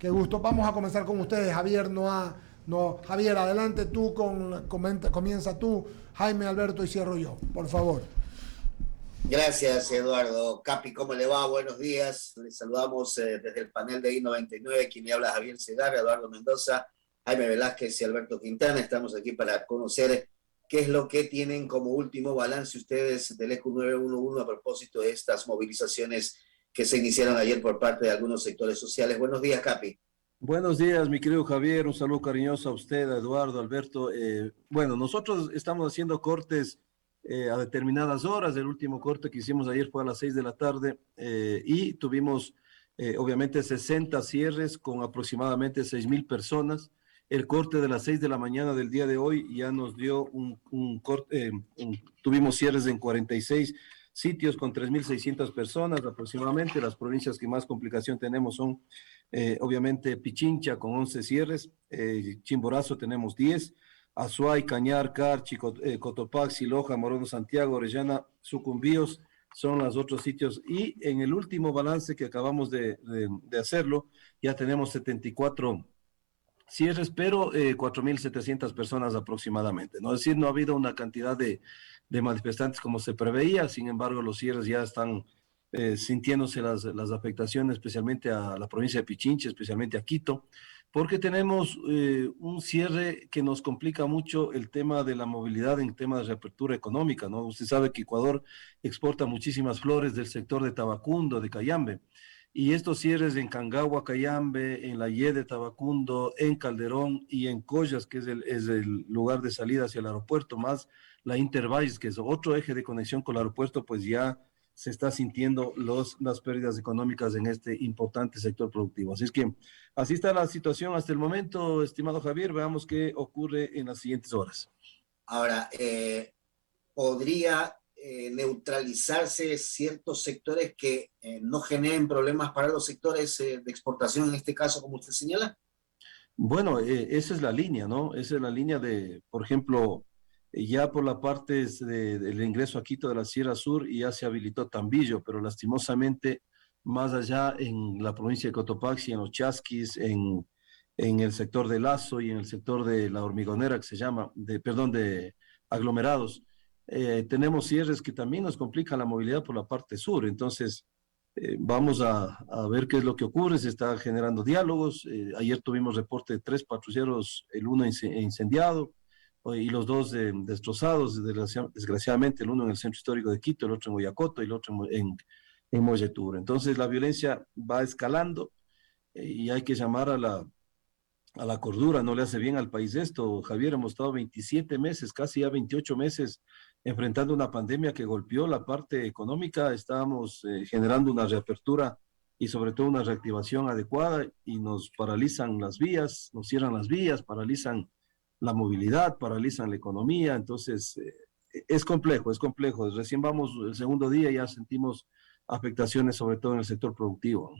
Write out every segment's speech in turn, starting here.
Qué gusto. Vamos a comenzar con ustedes, Javier. Javier, adelante tú, comienza tú, Jaime, Alberto y cierro yo, por favor. Gracias, Eduardo. Capi, ¿cómo le va? Buenos días. Les saludamos desde el panel de I99, quien le habla Javier Segarra, Eduardo Mendoza, Jaime Velázquez y Alberto Quintana. Estamos aquí para conocer qué es lo que tienen como último balance ustedes del ECU 911 a propósito de estas movilizaciones que se iniciaron ayer por parte de algunos sectores sociales. Buenos días, Capi. Buenos días, mi querido Javier. Un saludo cariñoso a usted, a Eduardo, Alberto. Bueno, nosotros estamos haciendo cortes a determinadas horas. El último corte que hicimos ayer fue a las 6 de la tarde y tuvimos, obviamente, 60 cierres con aproximadamente 6,000 personas. El corte de las 6 de la mañana del día de hoy ya nos dio un corte, tuvimos cierres en 46 sitios con 3,600 personas aproximadamente. Las provincias que más complicación tenemos son obviamente Pichincha con 11 cierres, Chimborazo tenemos 10, Azuay, Cañar, Carchi, Cotopaxi, Loja, Morono, Santiago, Orellana, Sucumbíos son los otros sitios. Y en el último balance que acabamos de hacerlo, ya tenemos 74 cierres, pero 4,700 personas aproximadamente, ¿no? Es decir, no ha habido una cantidad de manifestantes como se preveía. Sin embargo, los cierres ya están sintiéndose las afectaciones, especialmente a la provincia de Pichincha, especialmente a Quito, porque tenemos un cierre que nos complica mucho el tema de la movilidad en temas de reapertura económica, ¿no? Usted sabe que Ecuador exporta muchísimas flores del sector de Tabacundo, de Cayambe, y estos cierres en Cangagua, Cayambe, en la Ye de Tabacundo, en Calderón y en Collas, que es el lugar de salida hacia el aeropuerto, más la Intervalles, que es otro eje de conexión con el aeropuerto, pues ya se está sintiendo las pérdidas económicas en este importante sector productivo. Así es que así está la situación hasta el momento, estimado Javier. Veamos qué ocurre en las siguientes horas. Ahora, ¿podría neutralizarse ciertos sectores que no generen problemas para los sectores de exportación, en este caso, como usted señala? Bueno, esa es la línea, ¿no? Esa es la línea de, por ejemplo, ya por la parte del ingreso a Quito de la Sierra Sur y ya se habilitó Tambillo, pero lastimosamente más allá en la provincia de Cotopaxi, en los Chasquis, en el sector de Lazo y en el sector de la Hormigonera, que se llama, perdón, de aglomerados, tenemos cierres que también nos complican la movilidad por la parte sur. Entonces, vamos a ver qué es lo que ocurre. Se está generando diálogos. Ayer tuvimos reporte de 3 patrulleros, el uno incendiado y los dos destrozados, desgraciadamente, el uno en el centro histórico de Quito, el otro en Oyacoto y el otro en Molleturo. Entonces la violencia va escalando y hay que llamar a la cordura. No le hace bien al país esto, Javier. Hemos estado 27 meses, casi ya 28 meses, enfrentando una pandemia que golpeó la parte económica. Estábamos generando una reapertura y sobre todo una reactivación adecuada y nos paralizan las vías, nos cierran las vías, paralizan la movilidad, paralizan la economía. Entonces, es complejo, es complejo. Recién vamos el segundo día y ya sentimos afectaciones, sobre todo en el sector productivo.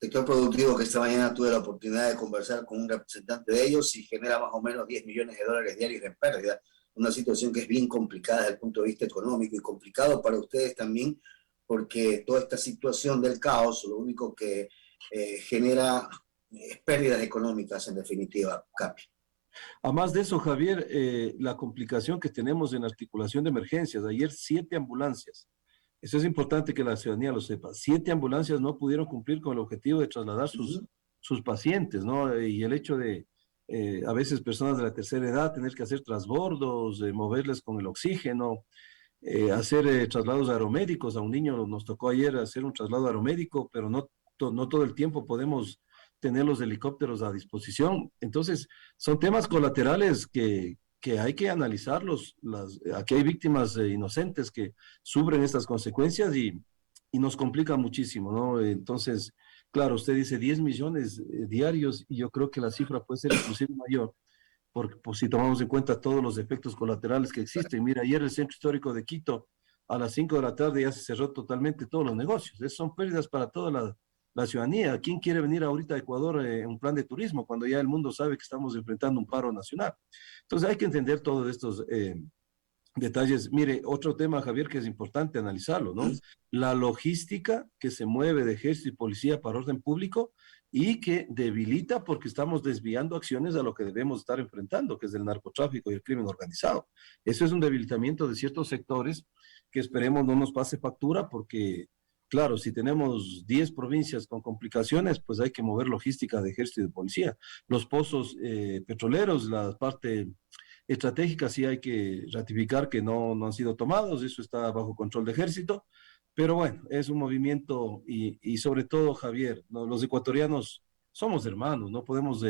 Sector productivo que esta mañana tuve la oportunidad de conversar con un representante de ellos y genera más o menos 10 millones de dólares diarios en pérdida. Una situación que es bien complicada desde el punto de vista económico y complicado para ustedes también, porque toda esta situación del caos lo único que genera es pérdidas económicas en definitiva, Capi. Además de eso, Javier, la complicación que tenemos en articulación de emergencias. Ayer 7 ambulancias. Eso es importante que la ciudadanía lo sepa. 7 ambulancias no pudieron cumplir con el objetivo de trasladar sus pacientes, ¿no? Y el hecho de a veces personas de la tercera edad tener que hacer transbordos, moverles con el oxígeno, hacer traslados aeromédicos. A un niño nos tocó ayer hacer un traslado aeromédico, pero no todo el tiempo podemos tener los helicópteros a disposición. Entonces, son temas colaterales que hay que analizarlos. Aquí hay víctimas inocentes que sufren estas consecuencias y nos complica muchísimo, ¿no? Entonces, claro, usted dice 10 millones diarios y yo creo que la cifra puede ser inclusive mayor, porque pues, si tomamos en cuenta todos los efectos colaterales que existen. Mira, ayer el centro histórico de Quito a las 5 de la tarde ya se cerró totalmente todos los negocios. Esas son pérdidas para toda la ciudadanía. ¿Quién quiere venir ahorita a Ecuador en un plan de turismo cuando ya el mundo sabe que estamos enfrentando un paro nacional? Entonces hay que entender todos estos detalles. Mire, otro tema, Javier, que es importante analizarlo, ¿no? La logística que se mueve de ejército y policía para orden público y que debilita porque estamos desviando acciones a lo que debemos estar enfrentando, que es el narcotráfico y el crimen organizado. Eso es un debilitamiento de ciertos sectores que esperemos no nos pase factura porque, claro, si tenemos 10 provincias con complicaciones, pues hay que mover logística de ejército y de policía. Los pozos petroleros, la parte estratégica, sí hay que ratificar que no han sido tomados, eso está bajo control de ejército. Pero bueno, es un movimiento y sobre todo, Javier, ¿no? Los ecuatorianos somos hermanos, no podemos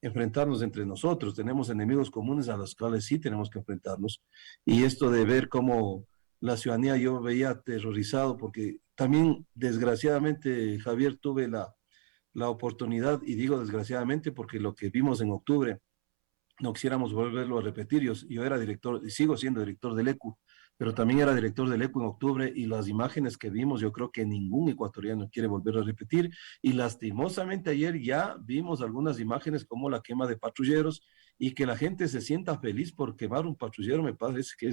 enfrentarnos entre nosotros, tenemos enemigos comunes a los cuales sí tenemos que enfrentarnos. Y esto de ver cómo la ciudadanía yo veía aterrorizado, porque también desgraciadamente, Javier, tuve la oportunidad, y digo desgraciadamente porque lo que vimos en octubre, no quisiéramos volverlo a repetir, yo era director, y sigo siendo director del ECU, pero también era director del ECU en octubre y las imágenes que vimos, yo creo que ningún ecuatoriano quiere volver a repetir y lastimosamente ayer ya vimos algunas imágenes como la quema de patrulleros y que la gente se sienta feliz por quemar un patrullero, me parece que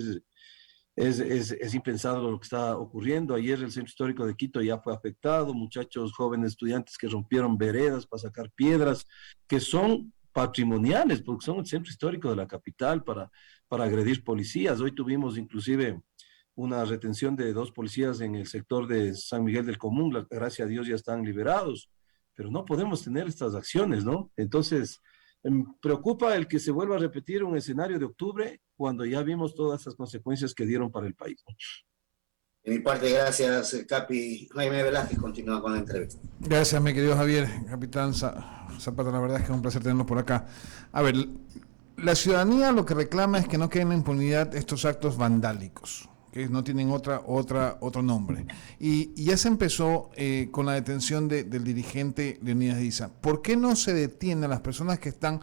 es impensado lo que está ocurriendo. Ayer el centro histórico de Quito ya fue afectado, muchachos jóvenes estudiantes que rompieron veredas para sacar piedras, que son patrimoniales, porque son el centro histórico de la capital para agredir policías. Hoy tuvimos inclusive una retención de 2 policías en el sector de San Miguel del Común, gracias a Dios ya están liberados, pero no podemos tener estas acciones, ¿no? Entonces, preocupa el que se vuelva a repetir un escenario de octubre cuando ya vimos todas esas consecuencias que dieron para el país, ¿no? De mi parte, gracias, Capi. Jaime Velázquez continúa con la entrevista. Gracias, mi querido Javier, capitán Zapata, la verdad es que es un placer tenerlos por acá. A ver, la ciudadanía lo que reclama es que no queden en impunidad estos actos vandálicos, que no tienen otro nombre. Y ya se empezó con la detención del dirigente Leonidas Diza. ¿Por qué no se detiene a las personas que están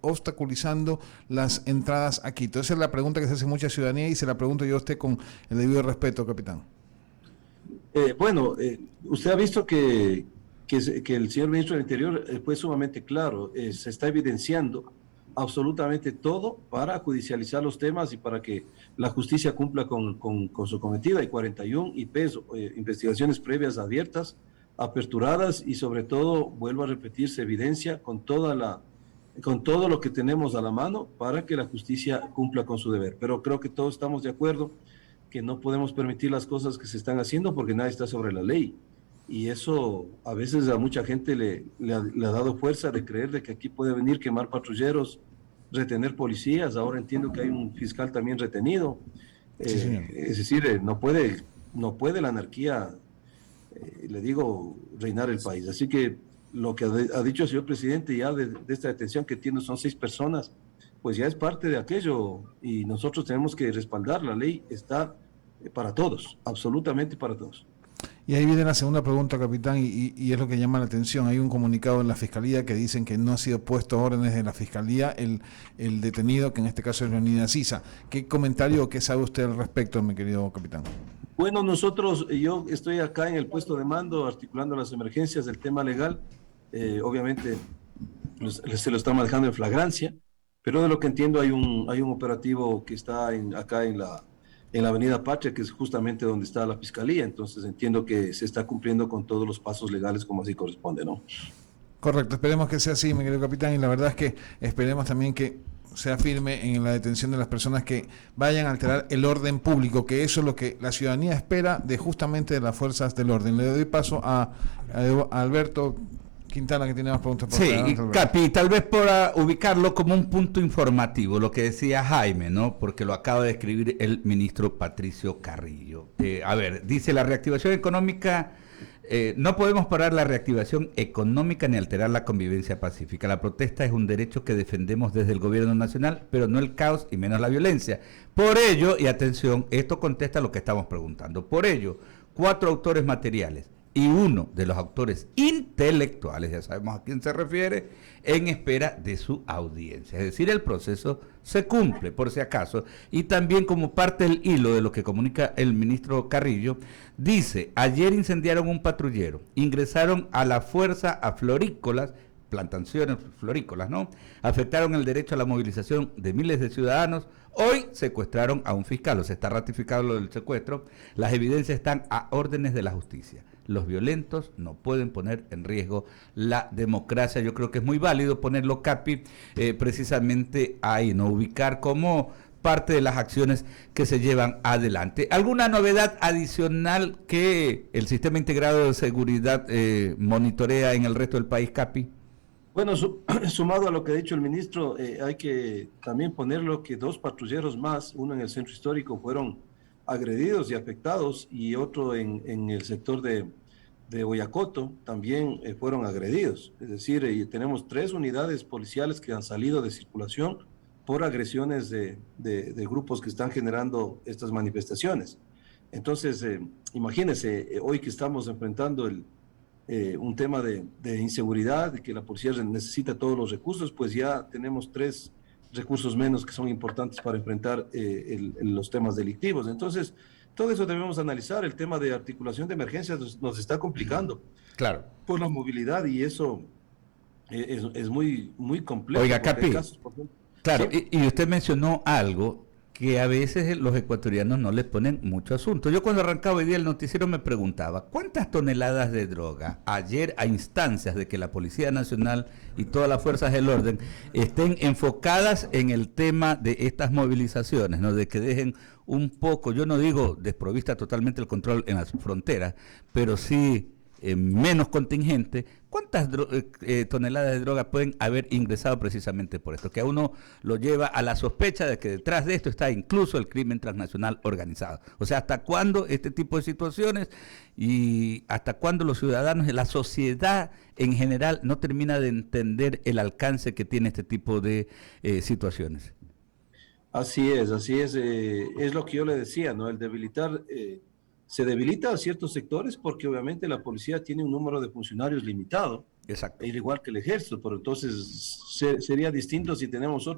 obstaculizando las entradas a Quito? Esa es la pregunta que se hace mucha ciudadanía y se la pregunto yo a usted con el debido respeto, capitán. Usted ha visto que el señor ministro del Interior fue sumamente claro, se está evidenciando absolutamente todo para judicializar los temas y para que la justicia cumpla con su cometido. Hay 41 IPs, investigaciones previas abiertas, aperturadas y sobre todo, vuelvo a repetir, se evidencia con todo lo que tenemos a la mano para que la justicia cumpla con su deber. Pero creo que todos estamos de acuerdo que no podemos permitir las cosas que se están haciendo porque nadie está sobre la ley. Y eso a veces a mucha gente le ha dado fuerza de creer de que aquí puede venir quemar patrulleros, retener policías. Ahora entiendo que hay un fiscal también retenido. Sí, es decir, no puede la anarquía, le digo, reinar el país. Así que lo que ha dicho el señor presidente ya de esta detención que tiene son 6 personas, pues ya es parte de aquello y nosotros tenemos que respaldar. La ley está para todos, absolutamente para todos. Y ahí viene la segunda pregunta, capitán, y es lo que llama la atención. Hay un comunicado en la Fiscalía que dicen que no ha sido puesto a órdenes de la Fiscalía el detenido, que en este caso es Leonidas Diza. ¿Qué comentario o qué sabe usted al respecto, mi querido capitán? Bueno, yo estoy acá en el puesto de mando articulando las emergencias del tema legal. Obviamente se lo está manejando en flagrancia, pero de lo que entiendo hay un operativo que está acá en la Avenida Patria, que es justamente donde está la Fiscalía. Entonces entiendo que se está cumpliendo con todos los pasos legales como así corresponde, ¿no? Correcto, esperemos que sea así, mi querido capitán, y la verdad es que esperemos también que sea firme en la detención de las personas que vayan a alterar el orden público, que eso es lo que la ciudadanía espera justamente de las fuerzas del orden. Le doy paso a Alberto Quintana, que tiene más preguntas. Sí, Capi, tal vez para ubicarlo como un punto informativo, lo que decía Jaime, ¿no? Porque lo acaba de escribir el ministro Patricio Carrillo. Dice la reactivación económica, no podemos parar la reactivación económica ni alterar la convivencia pacífica. La protesta es un derecho que defendemos desde el gobierno nacional, pero no el caos y menos la violencia. Por ello, y atención, esto contesta lo que estamos preguntando. Por ello, 4 autores materiales y uno de los autores intelectuales, ya sabemos a quién se refiere, en espera de su audiencia. Es decir, el proceso se cumple, por si acaso. Y también como parte del hilo de lo que comunica el ministro Carrillo, dice, ayer incendiaron un patrullero, ingresaron a la fuerza a florícolas, plantaciones florícolas, ¿no? Afectaron el derecho a la movilización de miles de ciudadanos. Hoy secuestraron a un fiscal, o se está ratificando lo del secuestro. Las evidencias están a órdenes de la justicia. los violentos no pueden poner en riesgo la democracia. Yo creo que es muy válido ponerlo, Capi, precisamente ahí, ¿no? Ubicar como parte de las acciones que se llevan adelante. ¿Alguna novedad adicional que el Sistema Integrado de Seguridad monitorea en el resto del país, Capi? Bueno, sumado a lo que ha dicho el ministro, hay que también ponerlo que 2 patrulleros más, uno en el centro histórico, fueron agredidos y afectados, y otro en el sector de Oyacoto también fueron agredidos. Es decir, tenemos 3 unidades policiales que han salido de circulación por agresiones de grupos que están generando estas manifestaciones. Entonces, imagínense, hoy que estamos enfrentando un tema de inseguridad, de que la policía necesita todos los recursos, pues ya tenemos 3 recursos menos que son importantes para enfrentar los temas delictivos. Entonces, todo eso debemos analizar. El tema de articulación de emergencias nos está complicando. Claro. Por la movilidad, y eso es muy, muy complejo. Oiga, Capi, claro, ¿sí? y usted mencionó algo que a veces los ecuatorianos no les ponen mucho asunto. Yo cuando arrancaba hoy día el noticiero me preguntaba, ¿cuántas toneladas de droga ayer, a instancias de que la Policía Nacional y todas las fuerzas del orden estén enfocadas en el tema de estas movilizaciones, ¿no? De que dejen un poco, yo no digo desprovista totalmente el control en las fronteras, pero sí menos contingente? ¿Cuántas toneladas de droga pueden haber ingresado precisamente por esto? Que a uno lo lleva a la sospecha de que detrás de esto está incluso el crimen transnacional organizado. O sea, ¿hasta cuándo este tipo de situaciones y hasta cuándo los ciudadanos, la sociedad en general, no termina de entender el alcance que tiene este tipo de situaciones? Así es, es lo que yo le decía, ¿no? El debilitar... se debilita a ciertos sectores porque obviamente la policía tiene un número de funcionarios limitado, Exacto. igual que el ejército, pero entonces sería distinto si tenemos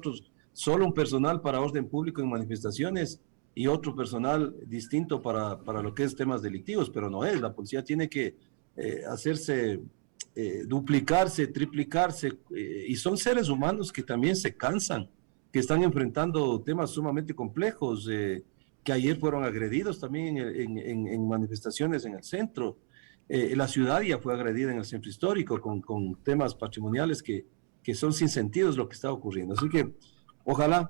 solo un personal para orden público en manifestaciones y otro personal distinto para lo que es temas delictivos, pero no es. La policía tiene que hacerse, duplicarse, triplicarse, y son seres humanos que también se cansan, que están enfrentando temas sumamente complejos, que ayer fueron agredidos también en manifestaciones en el centro. La ciudad ya fue agredida en el centro histórico con temas patrimoniales que son sin sentido lo que está ocurriendo. Así que ojalá,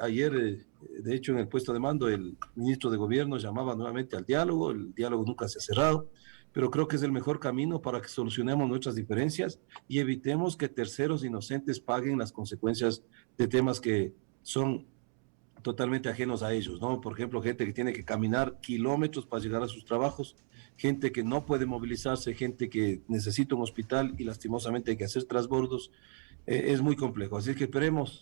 ayer, de hecho en el puesto de mando, el ministro de Gobierno llamaba nuevamente al diálogo. El diálogo nunca se ha cerrado, pero creo que es el mejor camino para que solucionemos nuestras diferencias y evitemos que terceros inocentes paguen las consecuencias de temas que son totalmente ajenos a ellos, ¿no? Por ejemplo, gente que tiene que caminar kilómetros para llegar a sus trabajos, gente que no puede movilizarse, gente que necesita un hospital y lastimosamente hay que hacer transbordos. Es muy complejo, así que esperemos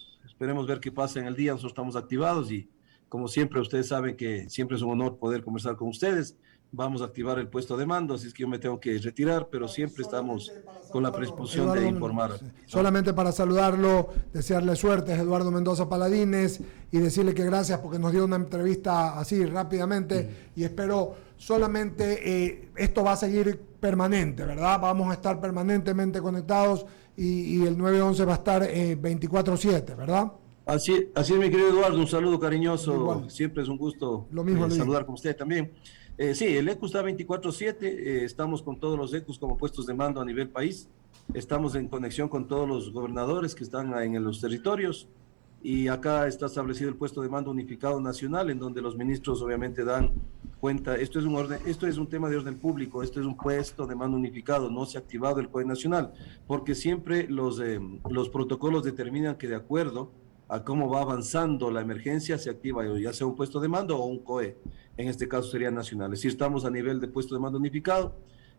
ver qué pasa en el día. Nosotros estamos activados y como siempre ustedes saben que siempre es un honor poder conversar con ustedes. Vamos a activar el puesto de mando, así es que yo me tengo que retirar, pero siempre estamos con la predisposición de informar. Solamente para saludarlo, desearle suerte a Eduardo Mendoza Paladines y decirle que gracias porque nos dio una entrevista así rápidamente y espero solamente, esto va a seguir permanente, ¿verdad? Vamos a estar permanentemente conectados y el 911 va a estar 24/7, ¿verdad? Así es, mi querido Eduardo, un saludo cariñoso. Igual. Siempre es un gusto Lo mismo saludar con usted también. Sí, el ECU está 24/7, estamos con todos los ECUs como puestos de mando a nivel país, estamos en conexión con todos los gobernadores que están en los territorios y acá está establecido el puesto de mando unificado nacional en donde los ministros obviamente dan cuenta. Esto es un tema de orden público, esto es un puesto de mando unificado, no se ha activado el COE nacional, porque siempre los protocolos determinan que de acuerdo a cómo va avanzando la emergencia se activa ya sea un puesto de mando o un COE. En este caso sería nacional. Es decir, estamos a nivel de puesto de mando unificado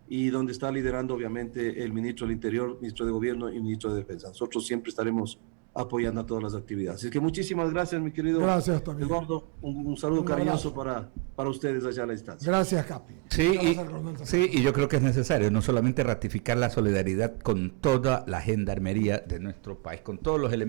y donde está liderando obviamente el ministro del Interior, ministro de Gobierno y ministro de Defensa. Nosotros siempre estaremos apoyando a todas las actividades. Así que muchísimas gracias, mi querido Eduardo. Un saludo cariñoso para ustedes allá a la distancia. Gracias, Capi. Sí, y yo creo que es necesario no solamente ratificar la solidaridad con toda la gendarmería de nuestro país, con todos los elementos